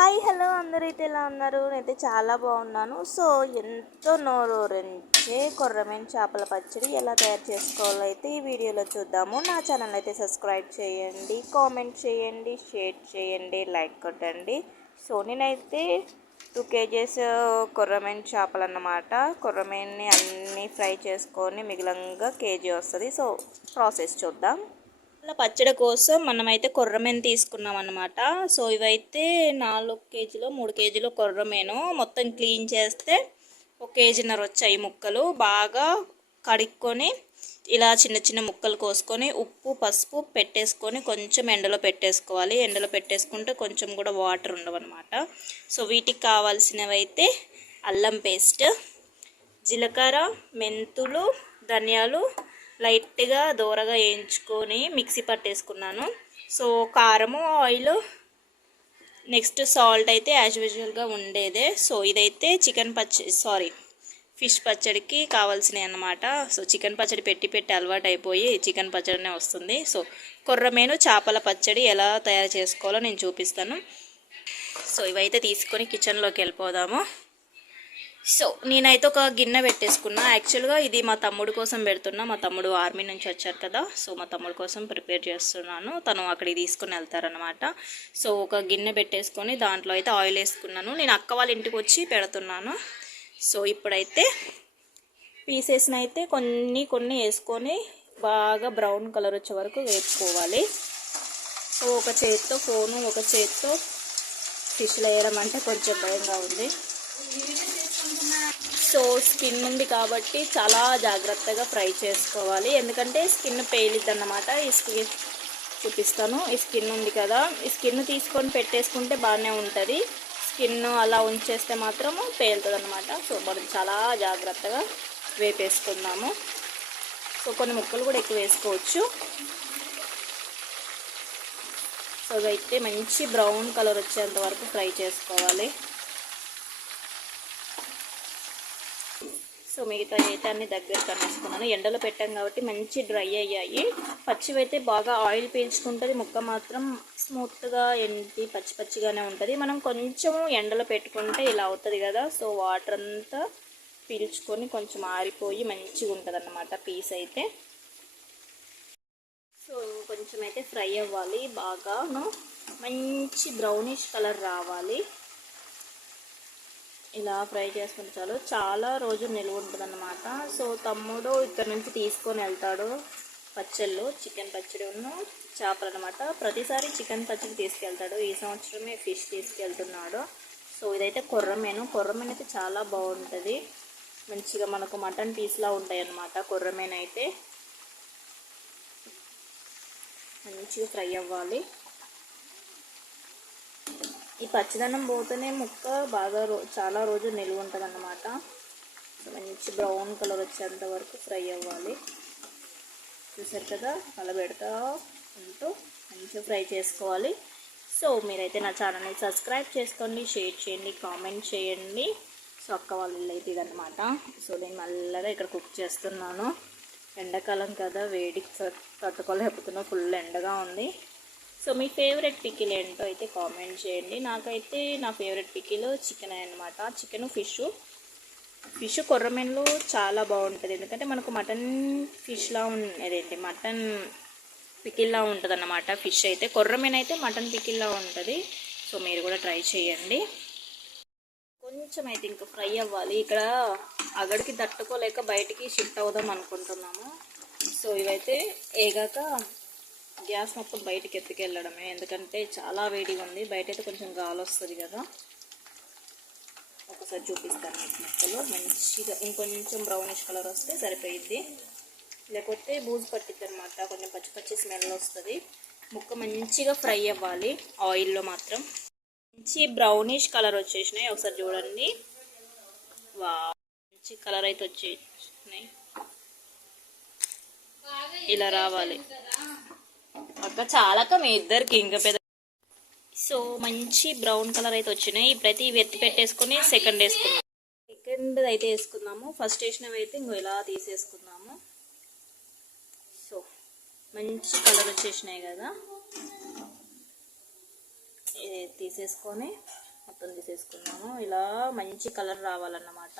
Hi hello అందరైతే ఎలా ఉన్నారు? నేనైతే చాలా బాగున్నాను. సో ఎంతో నోరూరించే కొర్రమీను చేపల పచ్చడి ఎలా తయారు చేసుకోవాలో అయితే ఈ వీడియోలో చూద్దాము. నా ఛానల్ అయితే సబ్స్క్రైబ్ చేయండి, కామెంట్ చేయండి, షేర్ చేయండి, లైక్ కొట్టండి. సో నేనైతే 2 kgs కొర్రమీను చేపలు అన్నమాట. కొర్రమీన్ని అన్నీ ఫ్రై చేసుకొని మిగిలంగా కేజీ వస్తుంది. సో ప్రాసెస్ చూద్దాం. పచ్చడి కోసం మనమైతే కొర్రమీను తీసుకున్నాం అన్నమాట. సో ఇవైతే 4 కేజీలు 3 కేజీలు కొర్రమీను మొత్తం క్లీన్ చేస్తే 1 కేజీన్నర వచ్చాయి ముక్కలు. బాగా కడుక్కొని ఇలా చిన్న చిన్న ముక్కలు కోసుకొని ఉప్పు పసుపు పెట్టేసుకొని కొంచెం ఎండలో పెట్టేసుకోవాలి. ఎండలో పెట్టేసుకుంటే కొంచెం కూడా వాటర్ ఉండవన్నమాట. సో వీటికి కావాల్సినవి అయితే అల్లం పేస్ట్, జీలకర్ర, మెంతులు, ధనియాలు లైట్గా దూరగా వేయించుకొని మిక్సీ పట్టేసుకున్నాను. సో కారము, ఆయిల్, నెక్స్ట్ సాల్ట్ అయితే యాజ్ యూజువల్గా ఉండేదే. సో ఇదైతే ఫిష్ పచ్చడికి కావాల్సినవి అన్నమాట. సో చికెన్ పచ్చడి పెట్టి అలవాటు అయిపోయి చికెన్ పచ్చడినే వస్తుంది. సో కొర్రమీను చేపల పచ్చడి ఎలా తయారు చేసుకోవాలో నేను చూపిస్తాను. సో ఇవైతే తీసుకొని కిచెన్లోకి వెళ్ళిపోదాము. సో నేనైతే ఒక గిన్నె పెట్టేసుకున్నా. యాక్చువల్గా ఇది మా తమ్ముడు కోసం పెడుతున్నా. మా తమ్ముడు ఆర్మీ నుంచి వచ్చారు కదా, సో మా తమ్ముడు కోసం ప్రిపేర్ చేస్తున్నాను. తను అక్కడికి తీసుకుని వెళ్తారనమాట. సో ఒక గిన్నె పెట్టేసుకొని దాంట్లో అయితే ఆయిల్ వేసుకున్నాను. నేను అక్క వాళ్ళ ఇంటికి వచ్చి పెడుతున్నాను. సో ఇప్పుడైతే పీసెస్ని అయితే కొన్ని వేసుకొని బాగా బ్రౌన్ కలర్ వచ్చే వరకు వేపుకోవాలి. సో ఒక చేత్తో ఫోను, ఒక చేత్తో ఫిష్లు వేయడం అంటే కొంచెం భయంగా ఉంది. సో స్కిన్ ఉంది కాబట్టి చాలా జాగ్రత్తగా ఫ్రై చేసుకోవాలి, ఎందుకంటే స్కిన్ పేలిద్ది అన్నమాట. ఈ స్కిన్ చూపిస్తాను. ఈ స్కిన్ ఉంది కదా, ఈ స్కిన్ తీసుకొని పెట్టేసుకుంటే బాగానే ఉంటుంది. స్కిన్ అలా ఉంచేస్తే మాత్రము పేలుతుంది అన్నమాట. సో మనం చాలా జాగ్రత్తగా వేపేసుకుందాము. సో కొన్ని ముక్కలు కూడా ఎక్కువ వేసుకోవచ్చు. సో అయితే మంచి బ్రౌన్ కలర్ వచ్చేంత వరకు ఫ్రై చేసుకోవాలి. సో మిగతా అయితే అన్ని దగ్గర కనేసుకున్నాను. ఎండలో పెట్టాం కాబట్టి మంచి డ్రై అయ్యాయి. పచ్చివైతే బాగా ఆయిల్ పీల్చుకుంటుంది, ముక్క మాత్రం స్మూత్గా పచ్చిగానే ఉంటుంది. మనం కొంచెం ఎండలో పెట్టుకుంటే ఇలా అవుతుంది కదా. సో వాటర్ అంతా పీల్చుకొని కొంచెం ఆరిపోయి మంచిగా ఉంటుంది అన్నమాట పీస్ అయితే. సో కొంచెం అయితే ఫ్రై అవ్వాలి, బాగాను మంచి బ్రౌనిష్ కలర్ రావాలి. ఇలా ఫ్రై చేసుకుంటే చాలు, చాలా రోజులు నిల్వ ఉంటుంది అన్నమాట. సో తమ్ముడు ఇక్కడ నుంచి తీసుకొని వెళ్తాడు పచ్చళ్ళు, చికెన్ పచ్చడి చేపలు అనమాట. ప్రతిసారి చికెన్ పచ్చడి తీసుకెళ్తాడు. ఈ సంవత్సరమే ఫిష్ తీసుకెళ్తున్నాడు. సో ఇదైతే కొర్రమీను అయితే చాలా బాగుంటుంది. మంచిగా మనకు మటన్ పీస్లా ఉంటాయి అన్నమాట. కొర్రమీను అయితే మంచిగా ఫ్రై అవ్వాలి. ఈ పచ్చిదనం పోతేనే ముక్క బాగా చాలా రోజులు నిల్వ ఉంటుంది అన్నమాట. మంచి బ్రౌన్ కలర్ వచ్చేంత వరకు ఫ్రై అవ్వాలి. చూసారు కదా, అలా పెడతా ఉంటూ మంచిగా ఫ్రై చేసుకోవాలి. సో మీరైతే నా ఛానల్ని సబ్స్క్రైబ్ చేసుకోండి, షేర్ చేయండి, కామెంట్ చేయండి. సో అక్క వాళ్ళ ఇల్లు అయితే ఇదన్నమాట. సో నేను మళ్ళీ ఇక్కడ కుక్ చేస్తున్నాను. ఎండాకాలం కదా, వేడికి తట్టుకోలేకపోతున్నా, ఫుల్ ఎండగా ఉంది. సో మీ ఫేవరెట్ పికిల్ ఏంటో అయితే కామెంట్ చేయండి. నాకైతే నా ఫేవరెట్ పికిల్ చికెన్ అనమాట. చికెను ఫిష్ కొర్రమీనులో చాలా బాగుంటుంది, ఎందుకంటే మనకు మటన్ ఫిష్లా మటన్ పికిల్లా ఉంటుంది అన్నమాట. ఫిష్ అయితే కొర్రమీను అయితే మటన్ పికిల్లా ఉంటుంది. సో మీరు కూడా ట్రై చేయండి. కొంచెం అయితే ఇంకా ఫ్రై అవ్వాలి. ఇక్కడ అగడికి తట్టుకోలేక బయటికి షిఫ్ట్ అవుదాం అనుకుంటున్నాము. సో ఇవైతే ఏగాక గ్యాస్ మొత్తం బయటికి ఎత్తుకెళ్ళడమే, ఎందుకంటే చాలా వేడిగా ఉంది. బయట అయితే కొంచెం గాలి వస్తుంది కదా. ఒకసారి చూపిస్తాను మీకు ముక్కలు. మంచిగా ఇంకొంచెం బ్రౌనిష్ కలర్ వస్తే సరిపోయిద్ది, లేకపోతే బూజు పట్టిద్ది అనమాట. కొంచెం పచ్చి స్మెల్ వస్తుంది. ముక్క మంచిగా ఫ్రై అవ్వాలి ఆయిల్లో మాత్రం. మంచి బ్రౌనిష్ కలర్ వచ్చేసినాయి, ఒకసారి చూడండి. మంచి కలర్ అయితే వచ్చేసినాయి, ఇలా రావాలి. అక్క చాలాక మీ ఇద్దరికి ఇంకా పెద్ద. సో మంచి బ్రౌన్ కలర్ అయితే వచ్చినాయి. ఇప్పుడైతే ఇవి ఎత్తి పెట్టేసుకొని సెకండ్ అయితే వేసుకుందాము. ఫస్ట్ వేసినవి అయితే ఇంకో ఇలా తీసేసుకుందాము. సో మంచి కలర్ వచ్చేసినాయి కదా, ఇది తీసేసుకొని మొత్తం తీసేసుకున్నాము. ఇలా మంచి కలర్ రావాలన్నమాట.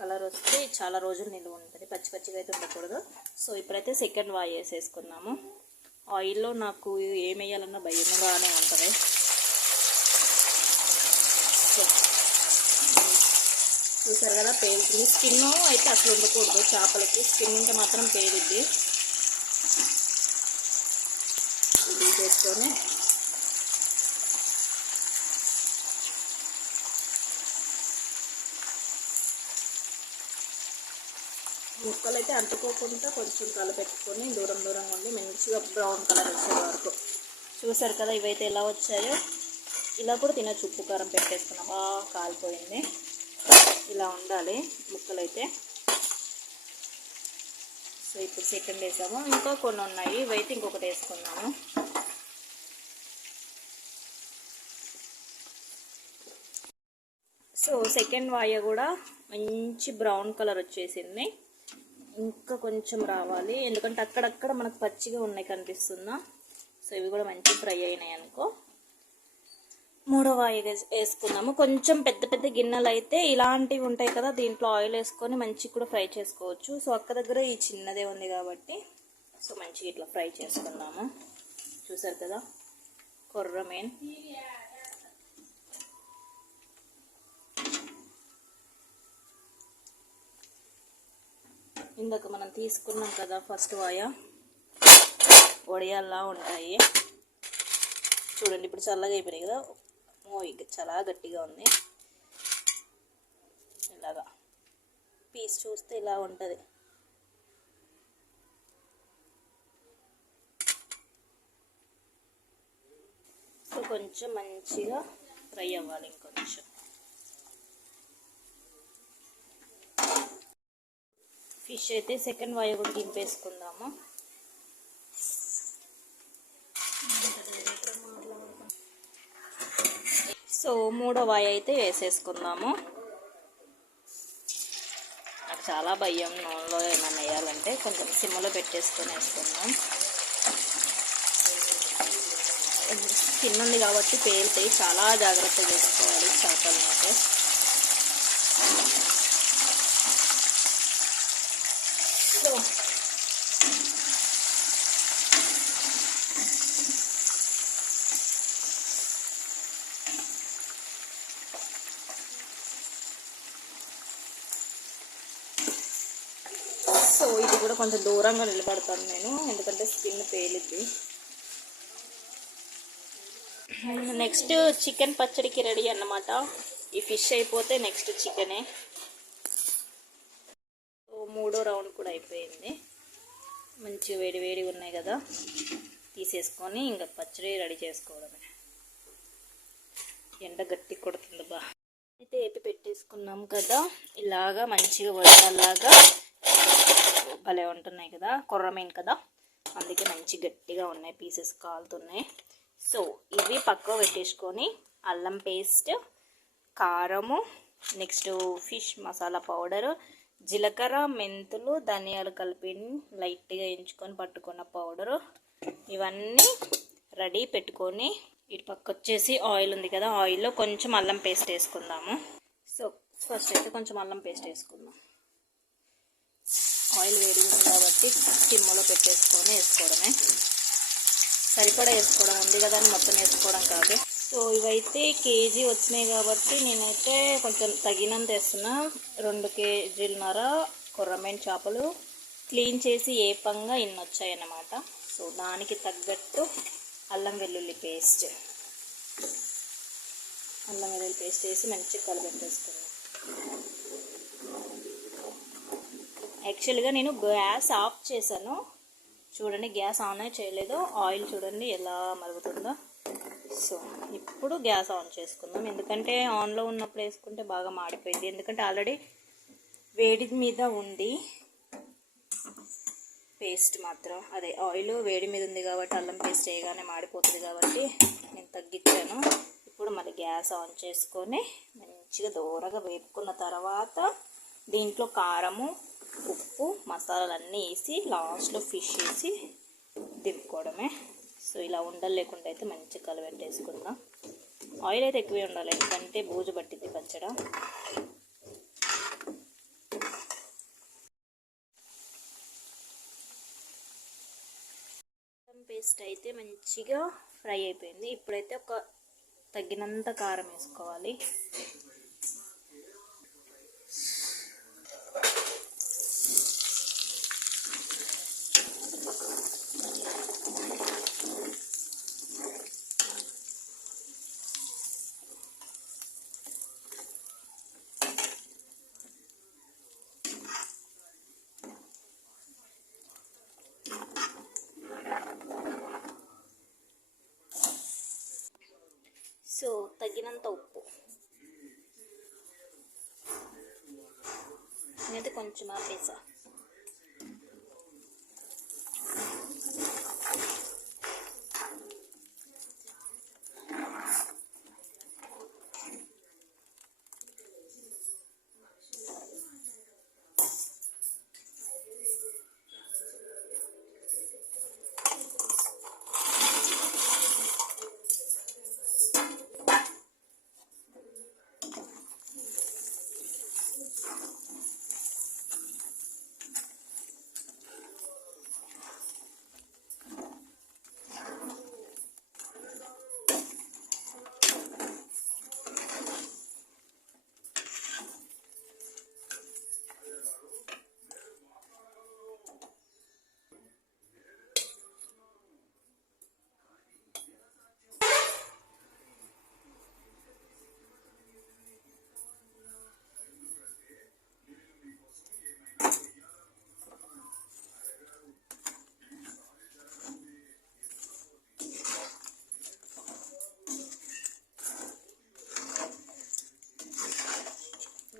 కలర్ వస్తే చాలా రోజులు నిల్వ ఉంటుంది, పచ్చి పచ్చిగా అయితే ఉండకూడదు. సో ఇప్పుడైతే సెకండ్ వాయి వేసేసుకున్నాము. ఆయిల్లో నాకు ఏం వేయాలన్నా భయంగానే ఉంటుంది. చూసారు కదా, పేలుతుంది. స్కిన్ అయితే అసలు ఉండకూడదు చేపలకి, స్కిన్ ఉంటే మాత్రం పేలుద్ది. ఇది చేసుకొని ముక్కలు అయితే అంటుకోకుండా కొంచెం కలపెట్టుకొని దూరం దూరంగా ఉండి మంచిగా బ్రౌన్ కలర్ వచ్చే వరకు. చూసారు కదా ఇవైతే ఎలా వచ్చాయో. ఇలా కూడా తినచ్చు, ఉప్పు కారం పెట్టేసుకున్నాం. బాగా కాలిపోయింది. ఇలా ఉండాలి ముక్కలు అయితే. సో ఇప్పుడు సెకండ్ వేసాము, ఇంకా కొన్ని ఉన్నాయి, ఇవైతే ఇంకొకటి వేసుకున్నాము. సో సెకండ్ వాయ కూడా మంచి బ్రౌన్ కలర్ వచ్చేసింది. ఇంకా కొంచెం రావాలి, ఎందుకంటే అక్కడక్కడ మనకు పచ్చిగా ఉన్నాయి కనిపిస్తుందా. సో ఇవి కూడా మంచి ఫ్రై అయినాయి అనుకో. మూడో వాయి వేసుకున్నాము. కొంచెం పెద్ద పెద్ద గిన్నెలు అయితే ఇలాంటివి ఉంటాయి కదా, దీంట్లో ఆయిల్ వేసుకొని మంచిగా కూడా ఫ్రై చేసుకోవచ్చు. సో అక్క దగ్గర ఈ చిన్నదే ఉంది కాబట్టి సో మంచిగా ఇట్లా ఫ్రై చేసుకున్నాము. చూసారు కదా కొర్రమీన్. ఇందాక మనం తీసుకున్నాం కదా ఫస్ట్ వాయ, వడియాల్లా ఉంటాయి చూడండి. ఇప్పుడు చల్లగా అయిపోయినాయి కదా, చాలా గట్టిగా ఉంది. ఇలాగా పీస్ చూస్తే ఇలా ఉంటుంది. సో కొంచెం మంచిగా ఫ్రై అవ్వాలి ఇంకొంచెం. ఫిష్ అయితే సెకండ్ వాయి కూడా దింపేసుకుందాము. సో మూడో వాయి అయితే వేసేసుకుందాము. నాకు చాలా భయం నూనెలో ఏమైనా వేయాలంటే, కొంచెం సిమ్లో పెట్టేసుకొని వేసుకుందాం. స్కిన్ ఉంది కాబట్టి పేలుతాయి, చాలా జాగ్రత్తగా చేసుకోవాలి చేపలు అయితే. సో సో ఇది కూడా కొంచెం దూరంగా నిలబడతాను నేను, ఎందుకంటే స్కిన్ పేలిద్ది. నెక్స్ట్ చికెన్ పచ్చడికి రెడీ అన్నమాట. ఈ ఫిష్ అయిపోతే నెక్స్ట్ చికెనే. మూడో రౌండ్ కూడా అయిపోయింది. మంచిగా వేడి వేడిగా ఉన్నాయి కదా, తీసేసుకొని ఇంకా పచ్చడి రెడీ చేసుకోవడమే. ఎండ గట్టి కొడుతుంది బా. అయితే ఏపి పెట్టేసుకున్నాం కదా, ఇలాగా మంచిగా వడియాల్లాగా భలే ఉంటున్నాయి కదా, కొర్రమీన్ కదా, అందుకే మంచి గట్టిగా ఉన్నాయి, పీసెస్ కాలుతున్నాయి. సో ఇవి పక్కకు పెట్టేసుకొని అల్లం పేస్ట్, కారము, నెక్స్ట్ ఫిష్ మసాలా పౌడరు, జీలకర్ర, మెంతులు, ధనియాలు కలిపి లైట్గా వేయించుకొని పట్టుకున్న పౌడరు, ఇవన్నీ రెడీ పెట్టుకొని ఇటు పక్క వచ్చేసి ఆయిల్ ఉంది కదా, ఆయిల్లో కొంచెం అల్లం పేస్ట్ వేసుకుందాము. సో ఫస్ట్ అయితే కొంచెం అల్లం పేస్ట్ వేసుకుందాం. ఆయిల్ వేడిగా ఉంది కాబట్టి సిమ్లో పెట్టేసుకొని వేసుకోవడమే. సరిపడా వేసుకోవడం ఉంది కదా అని మొత్తం వేసుకోవడం కాదు. సో ఇవైతే కేజీ వచ్చినాయి కాబట్టి నేనైతే కొంచెం తగినంత వేస్తున్నా. 2 కేజీలన్నర కొర్రమీన్ చేపలు క్లీన్ చేసి ఏపంగా ఇన్ని వచ్చాయన్నమాట. సో దానికి తగ్గట్టు అల్లం వెల్లుల్లి పేస్ట్ వేసి మంచిగా కలబెట్టేసుకున్నాను. యాక్చువల్గా నేను గ్యాస్ ఆఫ్ చేశాను, చూడండి గ్యాస్ ఆన్ చేయలేదు. ఆయిల్ చూడండి ఎలా మరుగుతుందో. సో ఇప్పుడు గ్యాస్ ఆన్ చేసుకుందాం, ఎందుకంటే ఆన్లో ఉన్నప్పుడు వేసుకుంటే బాగా మాడిపోయింది. ఎందుకంటే ఆల్రెడీ వేడి మీద ఉంది పేస్ట్ మాత్రం, అదే ఆయిల్ వేడి మీద ఉంది కాబట్టి అల్లం పేస్ట్ వేయగానే మాడిపోతుంది కాబట్టి నేను తగ్గించాను. ఇప్పుడు మళ్ళీ గ్యాస్ ఆన్ చేసుకొని మంచిగా దూరగా వేపుకున్న తర్వాత దీంట్లో కారము, ఉప్పు, మసాలాలన్నీ వేసి లాస్ట్లో ఫిష్ వేసి దింపుకోవడమే. సో ఇలా ఉండలు లేకుండా అయితే మంచిగా కలబెట్టేసుకుందాం. ఆయిల్ అయితే ఎక్కువే ఉండాలి, ఎందుకంటే బూజు పట్టింది పచ్చడి. పేస్ట్ అయితే మంచిగా ఫ్రై అయిపోయింది. ఇప్పుడైతే ఒక తగినంత కారం వేసుకోవాలి. సో తగినంత ఉప్పు, నేనైతే కొంచెం ఆపేసా.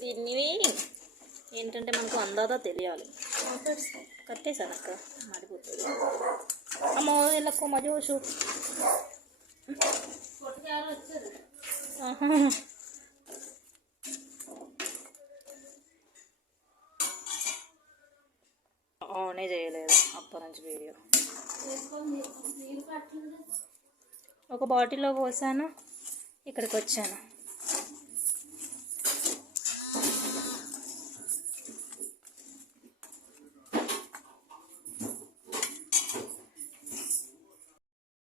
దీన్ని ఏంటంటే మనకు అందాదా తెలియాలి. కట్టేసాను అక్క, మాడిపోతుంది. అమ్మో వెళ్ళకు మజోషు. ఆనే చేయలేదు అప్పటి నుంచి వీడియో. ఒక బాటిల్లో పోసాను, ఇక్కడికి వచ్చాను.